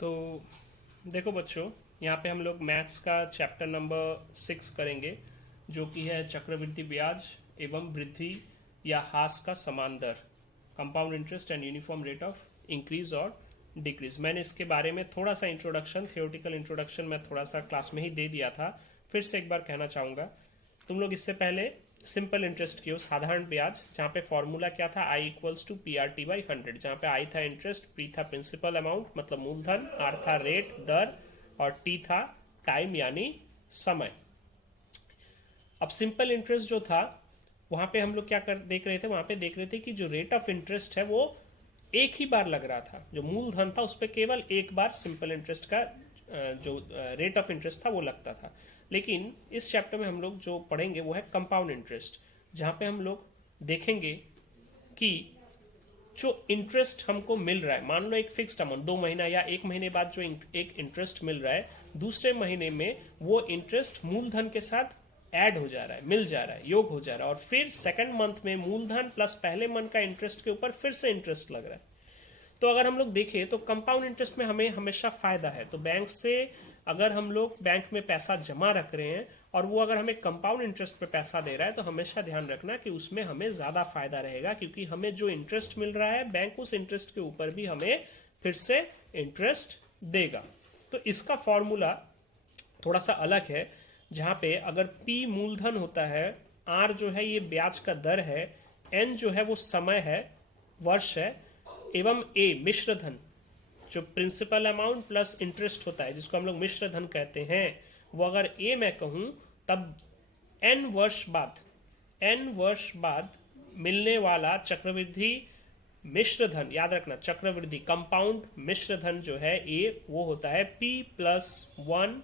तो देखो बच्चों, यहाँ पे हम लोग मैथ्स का चैप्टर नंबर 6 करेंगे, जो कि है चक्रवृद्धि ब्याज एवं वृद्धि या ह्रास का समान दर, compound interest and uniform rate of increase और डिक्रीज। मैंने इसके बारे में थोड़ा सा इंट्रोडक्शन, थियोरेटिकल इंट्रोडक्शन मैं थोड़ा सा क्लास में ही दे दिया था। फिर से एक बार कहना चाहूँगा, तुम लोग इससे पहले सिंपल इंटरेस्ट की हो, साधारण ब्याज, जहाँ पे फॉर्मूला क्या था, I equals to P R T by 100, जहाँ पे आई था इंटरेस्ट, पी था प्रिंसिपल अमाउंट मतलब मूलधन, आर था रेट दर और टी था टाइम यानी समय। अब सिंपल इंटरेस्ट जो था, वहां पे हम लोग क्या देख रहे थे, वहां पे देख रहे थे कि जो रेट ऑफ इंटरेस्ट है वो एक ही बार लग रहा था। जो मूलधन था उस पर केवल एक बार सिंपल इंटरेस्ट का जो रेट ऑफ इंटरेस्ट था वो लगता था। लेकिन इस चैप्टर में हम लोग जो पढ़ेंगे वो है कंपाउंड इंटरेस्ट, जहां पे हम लोग देखेंगे कि जो इंटरेस्ट हमको मिल रहा है, मान लो एक फिक्स्ड अमाउंट 2 महीना या 1 महीने बाद जो एक इंटरेस्ट मिल रहा है, दूसरे महीने में वो इंटरेस्ट मूलधन के साथ ऐड हो जा रहा है, मिल जा रहा है, योग हो जा रहा है, और फिर सेकंड मंथ में मूलधन प्लस पहले मंथ का इंटरेस्ट के ऊपर फिर से इंटरेस्ट लग रहा है। तो अगर हम लोग देखें तो कंपाउंड इंटरेस्ट में हमें हमेशा फायदा है। तो बैंक से अगर हम लोग बैंक में पैसा जमा रख रहे हैं और वो अगर हमें कंपाउंड इंटरेस्ट पे पैसा दे रहा है, तो हमेशा ध्यान रखना कि उसमें हमें ज़्यादा फायदा रहेगा, क्योंकि हमें जो इंटरेस्ट मिल रहा है बैंक उस इंटरेस्ट के ऊपर भी हमें फिर से इंटरेस्ट देगा। तो इसका फॉर्मूला थोड़ा सा अलग है, जहाँ पे अगर P मूलधन होता है, R जो है ये ब्याज का दर है, N जो है वो समय है, वर्ष है, एवं A मिश्र धन जो प्रिंसिपल अमाउंट प्लस इंटरेस्ट होता है, जिसको हम लोग मिश्र धन कहते हैं, वो अगर A मैं कहूँ, तब N वर्ष बाद मिलने वाला चक्रवृद्धि मिश्र धन, याद रखना चक्रवृद्धि कंपाउंड मिश्र धन जो है A, वो होता है P plus 1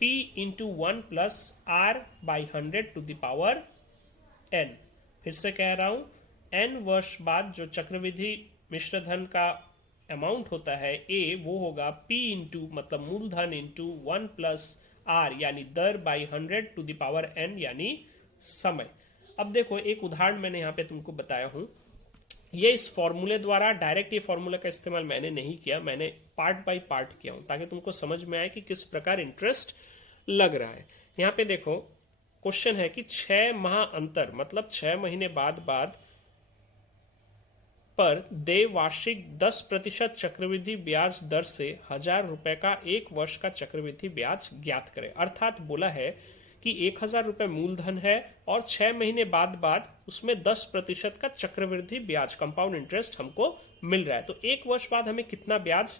P into 1 plus R by 100 to the power N। फिर से कह रहा हूं, N वर्ष बाद जो चक्रवृद्धि मिश्र धन का अमाउंट होता है A, वो होगा P इंटू मतलब मूलधन इंटू 1 प्लस R यानी दर by 100 to the power N यानी समय। अब देखो, एक उदाहरण मैंने यहाँ पे तुमको बताया हूँ, ये इस फॉर्मूले द्वारा डायरेक्ट ये फॉर्मूला का इस्तेमाल मैंने नहीं किया, मैंने पार्ट बाय पार्ट किया हूं, ताकि तुमको समझ में आए कि किस प्रकार इंटरेस्ट लग रहा है। यहाँ पे देखो, क्वेश्चन है कि 6 माह अंतर मतलब 6 महीने बाद पर दे वार्षिक 10% चक्रवृद्धि ब्याज दर से 1000 रुपए का 1 वर्ष का चक्रवृद्धि ब्याज ज्ञात करें। अर्थात बोला है कि 1000 रुपए मूलधन है और 6 महीने बाद उसमें 10% का चक्रवृद्धि ब्याज कंपाउंड इंटरेस्ट हमको मिल रहा है। तो 1 वर्ष बाद हमें कितना ब्याज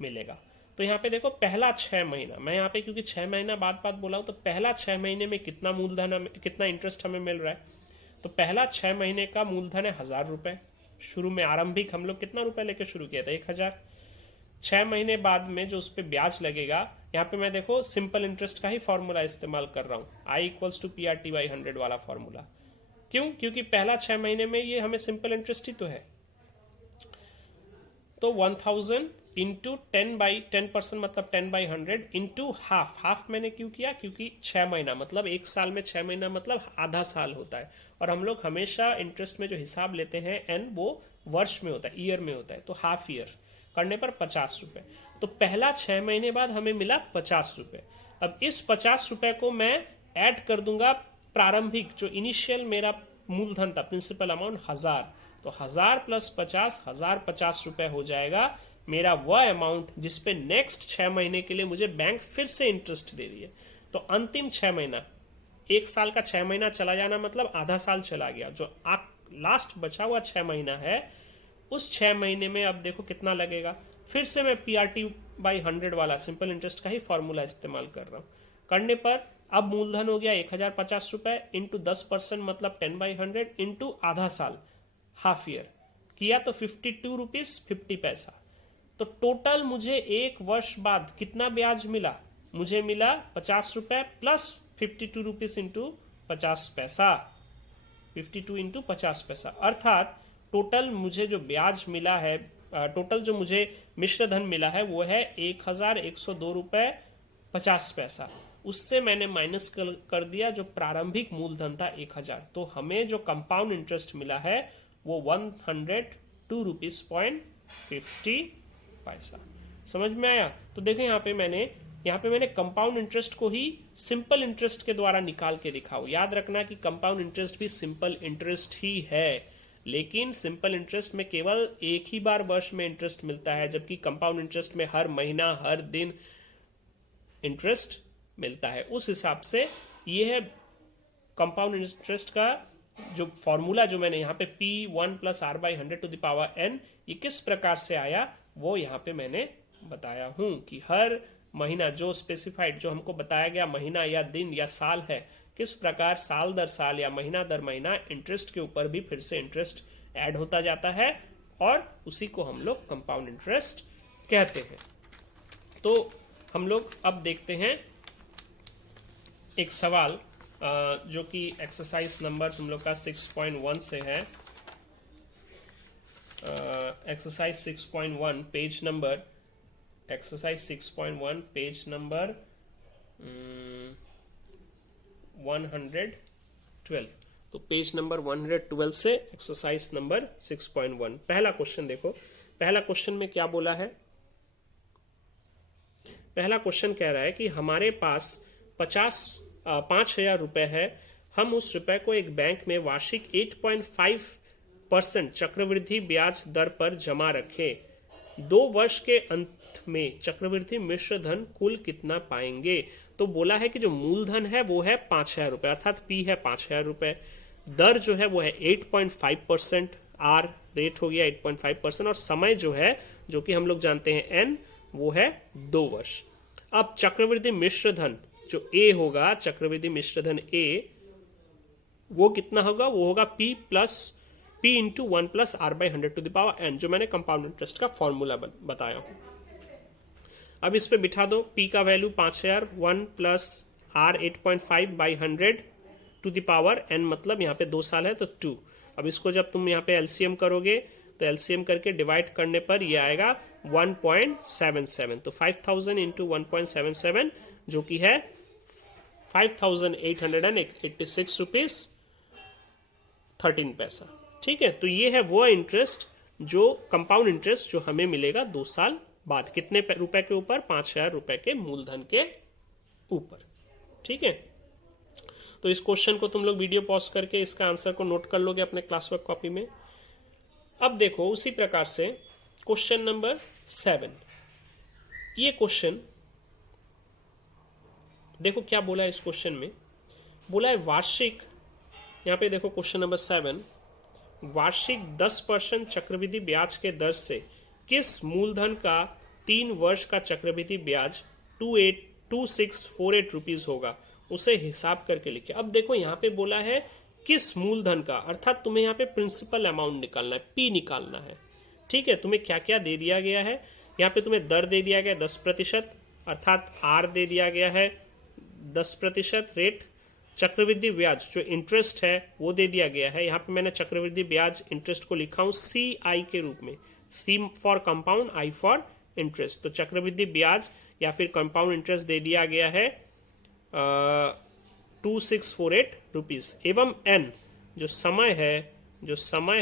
मिलेगा? तो यहाँ पे देखो, पहला 6 महीना, मैं यहाँ पे क्योंकि 6 महीना बाद बोला हूँ, तो पहला 6 महीने में कितना मूलधन, कितना इंटरेस्ट हमें मिल रहा है? तो पहला 6 महीने का मूलधन है 1000 रुपए। शुरू में आरंभिक हम लोग कितना रुपए लेके शुरू किया था? 1000। 6 महीने बाद में जो उस पर ब्याज लगेगा, यहाँ पे मैं देखो सिंपल इंटरेस्ट का ही फॉर्मूला इस्तेमाल कर रहा हूँ, I equals to P R T by 100 वाला फॉर्मूला। क्यों? क्योंकि पहला 6 महीने में ये हमें सिंपल इंटरेस्ट ही तो है। तो 1000 इंटू 10% मतलब 10/100 इंटू हाफ मैंने क्यों किया? क्योंकि 6 महीना मतलब 1 साल में 6 महीना मतलब आधा साल होता है, और हम लोग हमेशा इंटरेस्ट में जो हिसाब लेते हैं एन, वो वर्ष में होता है, ईयर में होता है। तो हाफ ईयर करने पर 50 रुपए। तो पहला 6 महीने बाद हमें मिला 50 रुपए। अब इस 50 रुपए को मैं ऐड कर दूंगा प्रारंभिक जो इनिशियल मेरा मूलधन था, प्रिंसिपल अमाउंट 1000। तो 1000 प्लस 50, 1050 रुपए हो जाएगा मेरा वह अमाउंट जिसपे नेक्स्ट 6 महीने के लिए मुझे बैंक फिर से इंटरेस्ट दे रही है। तो अंतिम 6 महीना, 1 साल का 6 महीना चला जाना मतलब आधा साल चला गया। जो लास्ट बचा हुआ 6 महीना है, उस 6 महीने में अब देखो कितना लगेगा। फिर से मैं पी आर टी बाई 100 वाला सिंपल इंटरेस्ट का ही फॉर्मूला इस्तेमाल कर रहा हूँ। करने पर अब मूलधन हो गया 1050 रुपए इंटू 10% मतलब 10/100 इंटू आधा साल, हाफ ईयर किया, तो 52 रुपीज 50 पैसा। तो टोटल मुझे 1 वर्ष बाद कितना ब्याज मिला? मुझे मिला 50 रुपए प्लस 52 रुपीज इंटू 50 पैसा, 52 इंटू 50 पैसा। अर्थात टोटल मुझे जो ब्याज मिला है, टोटल जो मुझे मिश्र धन मिला है, वो है 1102 रुपए 50 पैसा। उससे मैंने माइनस कर दिया जो प्रारंभिक मूलधन था 1000। तो हमें जो कंपाउंड इंटरेस्ट मिला है वो 102 रुपीज 50 पैसा। समझ में आया? तो देखो यहाँ पे मैंने कंपाउंड इंटरेस्ट को ही सिंपल इंटरेस्ट के द्वारा निकाल के दिखाओ। याद रखना कि कंपाउंड इंटरेस्ट भी सिंपल इंटरेस्ट ही है, लेकिन सिंपल इंटरेस्ट में केवल एक ही बार वर्ष में इंटरेस्ट मिलता है, जबकि कंपाउंड इंटरेस्ट में हर महीना हर दिन इंटरेस्ट मिलता है। उस हिसाब से ये है कंपाउंड इंटरेस्ट का जो फॉर्मूला जो मैंने यहाँ पे P1 + R/100⁴ ये किस प्रकार से आया वो यहाँ पे मैंने बताया हूं कि हर महीना जो स्पेसिफाइड जो हमको बताया गया महीना या दिन या साल है, किस प्रकार साल दर साल या महीना दर महीना इंटरेस्ट के ऊपर भी फिर से इंटरेस्ट ऐड होता जाता है, और उसी को हम लोग कंपाउंड इंटरेस्ट कहते हैं। तो हम लोग अब देखते हैं एक सवाल जो कि एक्सरसाइज नंबर तुम लोग का 6.1 से है। Exercise 6.1 page number 112। तो पेज नंबर 112 से एक्सरसाइज नंबर 6.1 पहला क्वेश्चन देखो। पहला क्वेश्चन में क्या बोला है? पहला क्वेश्चन कह रहा है कि हमारे पास 5,000 रुपए है, हम उस रुपए को एक बैंक में वार्षिक 8.5% चक्रवृद्धि ब्याज दर पर जमा रखें। 2 वर्ष के अंत में चक्रवृद्धि मिश्र धन कुल कितना पाएंगे? तो बोला है कि जो मूलधन है वो है 5,000 रुपए, अर्थात P है 5,000 रुपए, दर जो है वो है 8.5%, R रेट हो गया 8.5%, और समय जो है जो कि हम लोग जानते हैं N वो है 2 वर्ष। अब चक्रवृद्धि मिश्र धन जो A होगा, चक्रवृद्धि मिश्र धन A वो कितना होगा? वो होगा P × 1 + R/100⁴ जो मैंने कंपाउंड इंटरेस्ट का फॉर्मूला बताया हूं। अब इस पे बिठा दो। P का वैल्यू 5,000, 1 + R 8.5/100⁴ n मतलब यहाँ पे 2 साल है तो 2। अब इसको जब तुम यहाँ पे एलसीएम करोगे तो एलसीएम करके डिवाइड करने पर ये आएगा 1.77। तो 5,000 × 1.77 जो कि है 5,886 रुपीज 13 पैसा। ठीक है, तो ये है वो इंटरेस्ट जो कंपाउंड इंटरेस्ट जो हमें मिलेगा 2 साल बाद। कितने रुपए के ऊपर? 5,000 रुपए के मूलधन के ऊपर। ठीक है, तो इस क्वेश्चन को तुम लोग वीडियो पॉज करके इसका आंसर को नोट कर लोगे अपने क्लास वर्क कॉपी में। अब देखो उसी प्रकार से क्वेश्चन नंबर 7। ये क्वेश्चन देखो क्या बोला है इस क्वेश्चन में। बोला है वार्षिक, यहाँ पे देखो क्वेश्चन नंबर 7, वार्षिक 10% चक्रवृद्धि ब्याज के दर से किस मूलधन का 3 वर्ष का चक्रवृद्धि ब्याज 2648 रुपीज होगा, उसे हिसाब करके लिखे। अब देखो यहाँ पे बोला है किस मूलधन का, अर्थात तुम्हें यहाँ पे प्रिंसिपल अमाउंट निकालना है, P निकालना है। ठीक है, तुम्हें क्या क्या दे दिया गया है? यहाँ पे तुम्हें दर दे दिया गया 10%, अर्थात R दे दिया गया है 10% रेट। चक्रवृद्धि ब्याज जो इंटरेस्ट है वो दे दिया गया है। यहाँ पे मैंने चक्रवृद्धि ब्याज इंटरेस्ट को लिखा हूँ CI के रूप में, C for compound, I for interest. तो चक्रवृद्धि ब्याज या फिर कंपाउंड इंटरेस्ट दे दिया गया है 2648 रुपीज, एवं N जो समय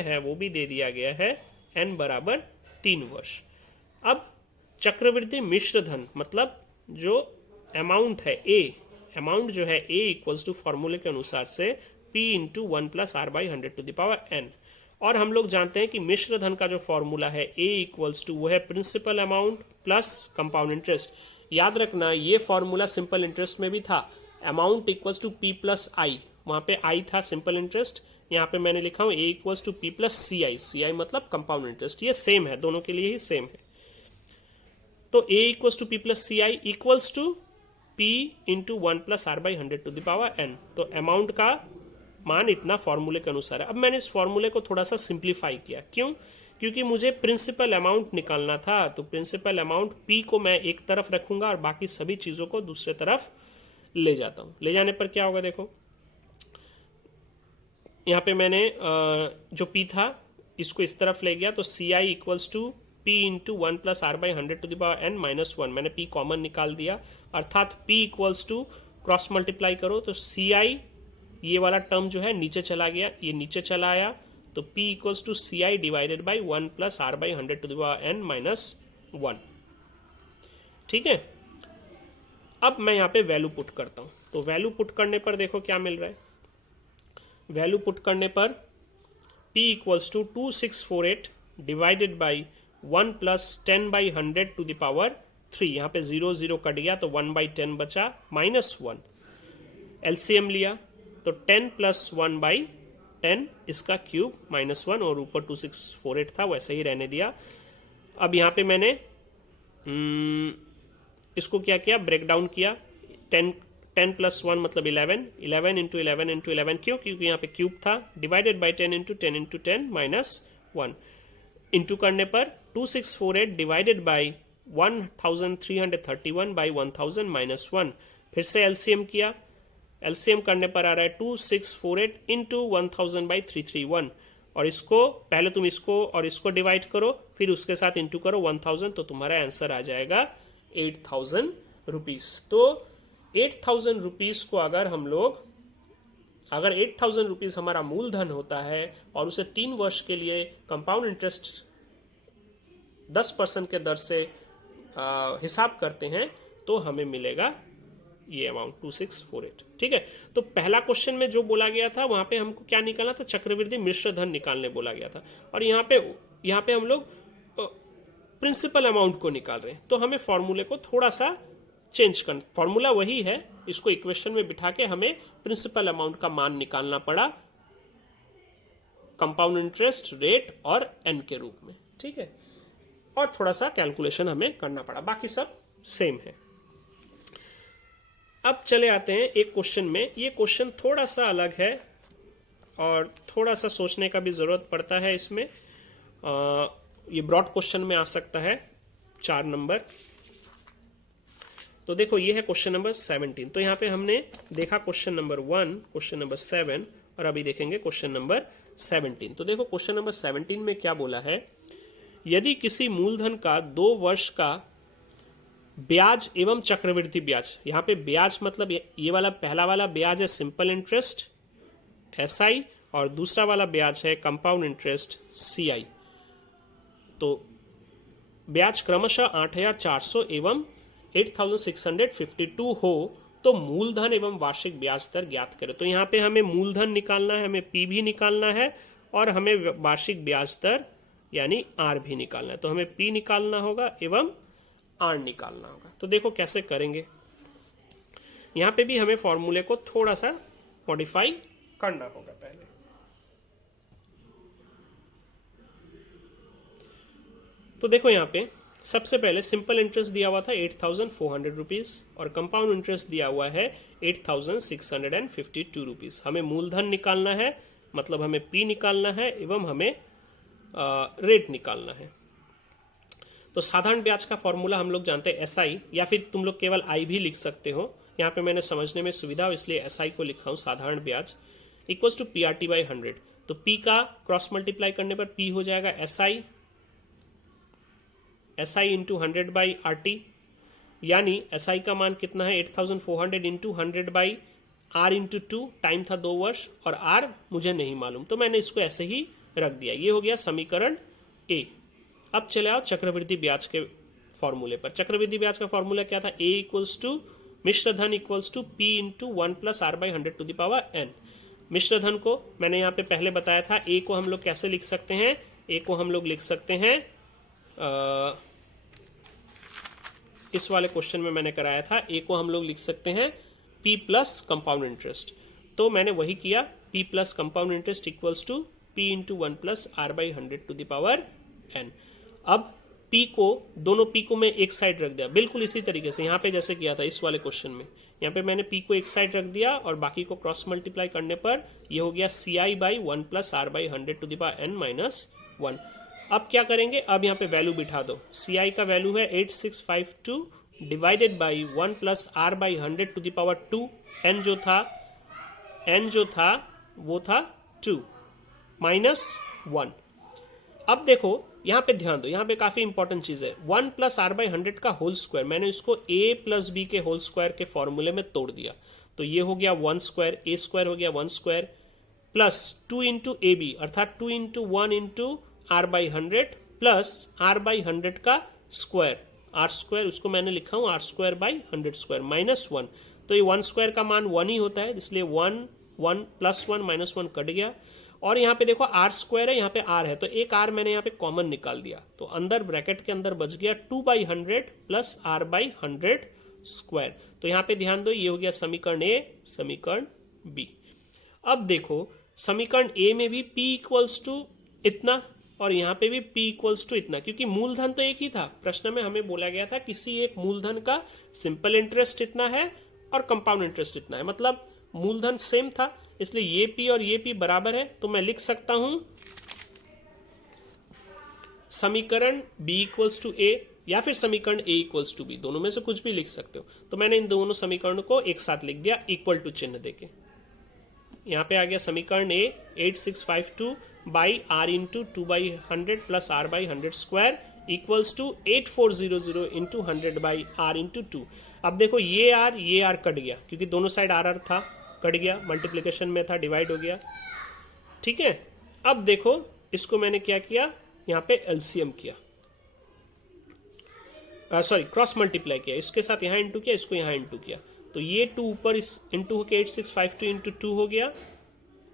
है वो भी दे दिया गया है N बराबर 3 वर्ष। अब चक्रवृद्धि मिश्र धन मतलब जो अमाउंट है अमाउंट जो है A = फॉर्मूले के अनुसार से P × 1 + R/100⁴ और हम लोग जानते हैं कि मिश्र धन का जो फॉर्मूला है A = वो है principal amount plus compound interest. याद रखना ये फॉर्मूला सिंपल इंटरेस्ट में भी था, अमाउंट = P + I, वहाँ पे I था सिंपल इंटरेस्ट, यहाँ पे मैंने लिखा हूँ A = P + CI, CI मतलब कंपाउंड इंटरेस्ट। ये सेम है, दोनों के लिए ही सेम है। तो A = P + CI = P × 1 + R/100⁴ तो अमाउंट का मान इतना फॉर्मूले के अनुसार है। अब मैंने इस फॉर्मूले को थोड़ा सा सिंप्लीफाई किया, क्यों? क्योंकि मुझे प्रिंसिपल अमाउंट निकालना था। तो प्रिंसिपल अमाउंट P को मैं एक तरफ रखूंगा और बाकी सभी चीज़ों को दूसरे तरफ ले जाता हूँ। ले जाने पर क्या होगा देखो, यहाँ पे मैंने जो P था इसको इस तरफ ले गया तो CI = P × 1 + R/100⁴ -1, मैंने P कॉमन निकाल दिया, अर्थात P = क्रॉस मल्टीप्लाई करो तो CI ये वाला टर्म जो है नीचे चला गया, ये नीचे चला आया, तो P = CI / 1 + R/100⁴ 1। ठीक है, अब मैं यहाँ पे वैल्यू पुट करता हूँ। तो वैल्यू पुट करने पर देखो क्या मिल रहा है। वैल्यू पुट करने पर p equals to 2648 divided by 1 plus 10/100 to the power 3। यहाँ पे 0 0 कट गया तो 1/10 बचा, -1। एलसीएम लिया तो 10 प्लस 1/10 इसका क्यूब -1, और ऊपर 2648 था वैसे ही रहने दिया। अब यहाँ पे मैंने इसको क्या किया, ब्रेक डाउन किया। 10 प्लस 1 मतलब 11, 11 इंटू 11 इंटू 11, क्योंकि यहाँ पे क्यूब था, divided by 10 into 10 into 10 -1। Into करने पर 2648 डिवाइडेड बाई 1331 बाई 1000 -1। फिर से एलसीएम किया। एलसीएम करने पर आ रहा है 2648 इंटू 1000 बाई 331, और इसको पहले तुम इसको और इसको डिवाइड करो, फिर उसके साथ इंटू करो 1000, तो तुम्हारा आंसर आ जाएगा 8000 रुपीज। तो 8000 रुपीज को अगर 8000 रुपीज हमारा मूलधन होता है और उसे 3 वर्ष के लिए कंपाउंड इंटरेस्ट 10% के दर से हिसाब करते हैं, तो हमें मिलेगा ये अमाउंट 2648। ठीक है, तो पहला क्वेश्चन में जो बोला गया था वहां पे हमको क्या निकालना था, चक्रवृद्धि मिश्र धन निकालने बोला गया था, और यहाँ पे हम लोग प्रिंसिपल अमाउंट को निकाल रहे हैं। तो हमें फॉर्मूले को थोड़ा सा चेंज करना, फॉर्मूला वही है, इसको इक्वेशन में बिठा के हमें प्रिंसिपल अमाउंट का मान निकालना पड़ा कंपाउंड इंटरेस्ट रेट और एन के रूप में। ठीक है, और थोड़ा सा कैलकुलेशन हमें करना पड़ा, बाकी सब सेम है। अब चले आते हैं एक क्वेश्चन में। ये क्वेश्चन थोड़ा सा अलग है और थोड़ा सा सोचने का भी जरूरत पड़ता है इसमें। ये ब्रॉड क्वेश्चन में आ सकता है, 4 नंबर। तो देखो ये है क्वेश्चन नंबर 17। तो यहाँ पे हमने देखा क्वेश्चन नंबर 1, क्वेश्चन नंबर 7, और अभी देखेंगे क्वेश्चन नंबर 17। तो देखो क्वेश्चन नंबर 17 में क्या बोला है, यदि किसी मूलधन का 2 वर्ष का ब्याज एवं चक्रवृद्धि ब्याज, यहाँ पे ब्याज मतलब ये वाला पहला वाला ब्याज है सिंपल इंटरेस्ट SI, और दूसरा वाला ब्याज है कंपाउंड इंटरेस्ट CI। तो ब्याज क्रमशः 8400 एवं 8652 हो तो मूलधन एवं वार्षिक ब्याज दर ज्ञात करें। तो यहाँ पे हमें मूलधन निकालना है, हमें P भी निकालना है, और हमें वार्षिक ब्याज दर यानी R भी निकालना है। तो हमें P निकालना होगा एवं R निकालना होगा। तो देखो कैसे करेंगे। यहाँ पे भी हमें फॉर्मूले को थोड़ा सा मॉडिफाई करना होगा पहले। तो देखो यहाँ पे सबसे पहले सिंपल इंटरेस्ट दिया हुआ था 8400 रुपीज, और कंपाउंड इंटरेस्ट दिया हुआ है 8652 रुपीज। हमें मूलधन निकालना है, मतलब हमें P निकालना है एवं हमें रेट निकालना है। तो साधारण ब्याज का फॉर्मूला हम लोग जानते हैं SI, या फिर तुम लोग केवल I भी लिख सकते हो। यहाँ पे मैंने समझने में सुविधा हो इसलिए SI को लिखा हूँ, साधारण ब्याज इक्वल्स टू PRT बाई 100। तो P का क्रॉस मल्टीप्लाई करने पर P हो जाएगा SI इंटू 100 बाई RT, यानी SI का मान कितना है 8400 into 100 by R into 2, time था 2 वर्ष, और R मुझे नहीं मालूम, तो मैंने इसको ऐसे ही रख दिया। ये हो गया समीकरण A। अब चले आओ चक्रवृद्धि ब्याज के फॉर्मूले पर। चक्रवृद्धि ब्याज का फॉर्मूला क्या था, A इक्वल्स टू मिश्र धन equals to P into 1 plus R by 100 to the power N। मिश्र धन को मैंने यहाँ पे पहले बताया था, A को हम लोग कैसे लिख सकते हैं, A को हम लोग लिख सकते हैं इस वाले क्वेश्चन में मैंने कराया था, A को हम लोग लिख सकते हैं P प्लस कंपाउंड इंटरेस्ट। तो मैंने वही किया, P plus compound interest equals to P into 1 plus R by 100 to the power N। अब P को, दोनों P को मैं एक साइड रख दिया, बिल्कुल इसी तरीके से यहाँ पे जैसे किया था इस वाले क्वेश्चन में। यहाँ पे मैंने P को एक साइड रख दिया और बाकी को क्रॉस मल्टीप्लाई करने पर ये हो गया CI by 1 plus R by 100 to the power N minus 1। अब क्या करेंगे, अब यहाँ पे वैल्यू बिठा दो। CI का वैल्यू है 8652 divided by 1 plus R by 100 to the power 2। N जो था वो था 2 माइनस 1। अब देखो यहाँ पे ध्यान दो, यहाँ पे काफी इंपॉर्टेंट चीज है, 1 प्लस R बाई 100 का होल स्क्वायर, मैंने इसको A प्लस B के होल स्क्वायर के फॉर्मूले में तोड़ दिया। तो ये हो गया 1 स्क्वायर, A स्क्वायर हो गया 1 स्क्वायर, प्लस 2 इंटू AB अर्थात 2 into 1 into R by 100 plus R by 100 का स्क्वायर, आर स्क्वायर उसको मैंने लिखा हूं R square by 100 square minus 1, तो ये 1 स्क्वायर का मान 1 ही होता है, इसलिए 1 1 प्लस 1 माइनस 1 कट गया। और यहाँ पे देखो आर स्क्वायर है, यहाँ पे आर है, तो एक आर मैंने यहाँ पे कॉमन निकाल दिया, तो अंदर ब्रैकेट के अंदर बच गया 2/100 प्लस आर बाई 100 स्क्वायर। तो यहाँ पे ध्यान दो, ये हो गया समीकरण ए, समीकरण बी। अब देखो समीकरण ए में भी p इक्वल्स टू इतना और यहाँ पे भी p इक्वल्स टू इतना, क्योंकि मूलधन तो एक ही था। प्रश्न में हमें बोला गया था किसी एक मूलधन का सिंपल इंटरेस्ट इतना है और कंपाउंड इंटरेस्ट इतना है, मतलब मूलधन सेम था, इसलिए ये p और ये p बराबर है। तो मैं लिख सकता हूं समीकरण b इक्वल्स टू a या फिर समीकरण a इक्वल्स टू b, दोनों में से कुछ भी लिख सकते हो। तो मैंने इन दोनों समीकरणों को एक साथ लिख दिया इक्वल टू चिन्ह देके। यहाँ पे आ गया समीकरण A 8652 by R into 2/100 plus R by 100 square equals to 8400 into 100 by R into 2। अब देखो ये आर कट गया, क्योंकि दोनों साइड आर था, कट गया, मल्टीप्लिकेशन में था, डिवाइड हो गया। ठीक है, अब देखो इसको मैंने क्या किया, यहाँ पे एलसीएम किया, सॉरी क्रॉस मल्टीप्लाई किया, इसके साथ यहाँ इंटू किया, इसको यहाँ इंटू किया, तो ये 2 ऊपर इस इंटू होकर 8652 इंटू 2 हो गया,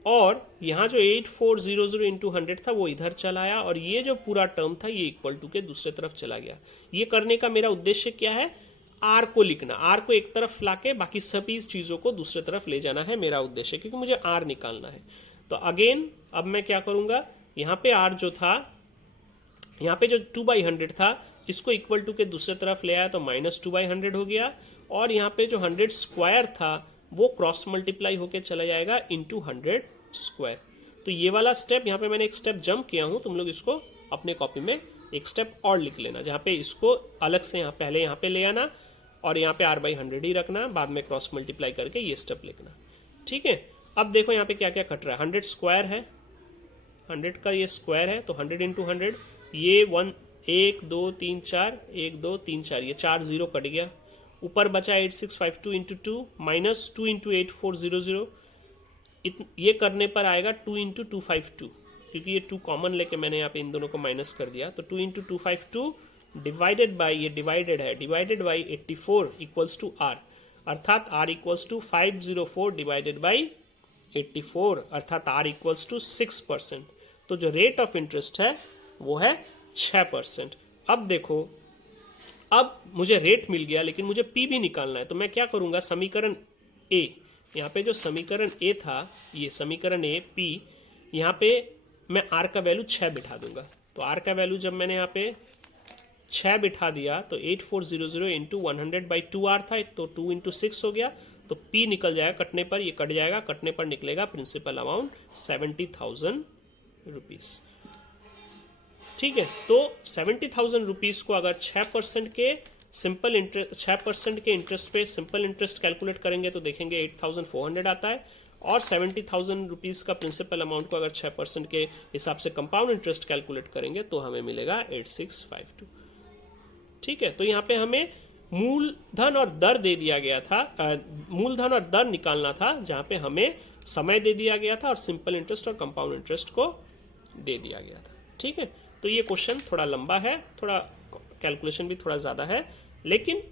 और यहाँ जो 8400 इंटू 100 था वो इधर चला आया, और ये जो पूरा टर्म था ये इक्वल टू के दूसरे तरफ चला गया। ये करने का मेरा उद्देश्य क्या है, आर को लिखना, आर को एक तरफ लाके बाकी सभी चीजों को दूसरे तरफ ले जाना है मेरा उद्देश्य, क्योंकि मुझे आर निकालना है। तो अगेन अब मैं क्या करूंगा, यहाँ पे आर जो था, यहाँ पे जो 2/100 था इसको इक्वल टू के दूसरे तरफ ले आया तो माइनस 2/100 हो गया, और यहाँ पे जो 100 स्क्वायर था वो क्रॉस मल्टीप्लाई होके चला जाएगा इंटू 100 स्क्वायर। तो ये वाला स्टेप, यहाँ पे मैंने एक स्टेप जंप किया हूँ, तुम लोग इसको अपने कॉपी में एक स्टेप और लिख लेना, जहाँ पे इसको अलग से यहाँ पहले यहाँ पे ले आना और यहाँ पे r/100 ही रखना, बाद में क्रॉस मल्टीप्लाई करके ये स्टेप लिखना। ठीक है, अब देखो यहाँ पे क्या क्या कट रहा है, 100 स्क्वायर है, 100 का ये स्क्वायर है, तो 100 इंटू 100, ये 1 2 3 4 1 2 3 4, ये 4 0 कट गया, ऊपर बचा 8652 इंटू 2 माइनस 2 इंटू 8400, ये करने पर आएगा 2 इंटू 252, क्योंकि ये 2 कॉमन लेके मैंने यहाँ पे इन दोनों को माइनस कर दिया, तो 2 इंटू 252 डिवाइडेड बाई, ये डिवाइडेड है, divided by 84 equals to R, अर्थात R equals to 504 divided by 84, अर्थात आर इक्वल्स टू 6%। तो जो रेट ऑफ इंटरेस्ट है वो है 6%। अब देखो, अब मुझे रेट मिल गया, लेकिन मुझे पी भी निकालना है, तो मैं क्या करूंगा, समीकरण ए, यहाँ पे जो समीकरण ए था, ये समीकरण ए पी, यहाँ पे मैं आर का वैल्यू 6 बिठा दूंगा। तो आर का वैल्यू जब मैंने यहाँ पे 6 बिठा दिया तो 8400 इंटू 100/2 आर था, तो 2 इंटू 6 हो गया, तो पी निकल जाएगा, कटने पर ये कट जाएगा, कटने पर निकलेगा प्रिंसिपल अमाउंट 70,000 रुपीज। ठीक है, तो 70,000 रुपीज को अगर 6% के सिंपल इंटरेस्ट, 6% के इंटरेस्ट पे सिंपल इंटरेस्ट कैलकुलेट करेंगे तो देखेंगे 8,400 आता है, और 70,000 रुपीज का प्रिंसिपल अमाउंट को अगर 6% के हिसाब से कंपाउंड इंटरेस्ट कैलकुलेट करेंगे तो हमें मिलेगा 8652। ठीक है, तो यहाँ पे हमें मूलधन और दर दे दिया गया था, मूलधन और दर निकालना था, जहाँ पे हमें समय दे दिया गया था और सिंपल इंटरेस्ट और कंपाउंड इंटरेस्ट को दे दिया गया था। ठीक है, तो ये क्वेश्चन थोड़ा लंबा है, थोड़ा कैलकुलेशन भी थोड़ा ज़्यादा है, लेकिन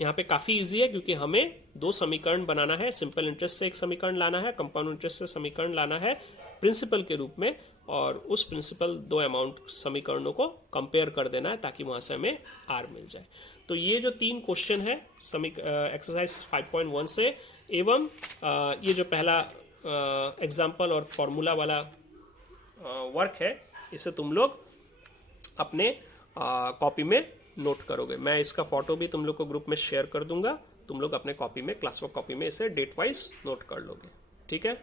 यहाँ पे काफ़ी इजी है, क्योंकि हमें 2 समीकरण बनाना है, सिंपल इंटरेस्ट से एक समीकरण लाना है, कंपाउंड इंटरेस्ट से समीकरण लाना है प्रिंसिपल के रूप में, और उस प्रिंसिपल 2 अमाउंट समीकरणों को कंपेयर कर देना है ताकि वहाँ से हमें आर मिल जाए। तो ये जो 3 क्वेश्चन है एक्सरसाइज 5.1 से, एवं ये जो पहला एग्जाम्पल और फॉर्मूला वाला वर्क है, इसे तुम लोग अपने कॉपी में नोट करोगे। मैं इसका फोटो भी तुम लोग को ग्रुप में शेयर कर दूंगा, तुम लोग अपने कॉपी में, क्लास वर्क कॉपी में इसे डेट वाइज नोट कर लोगे। ठीक है।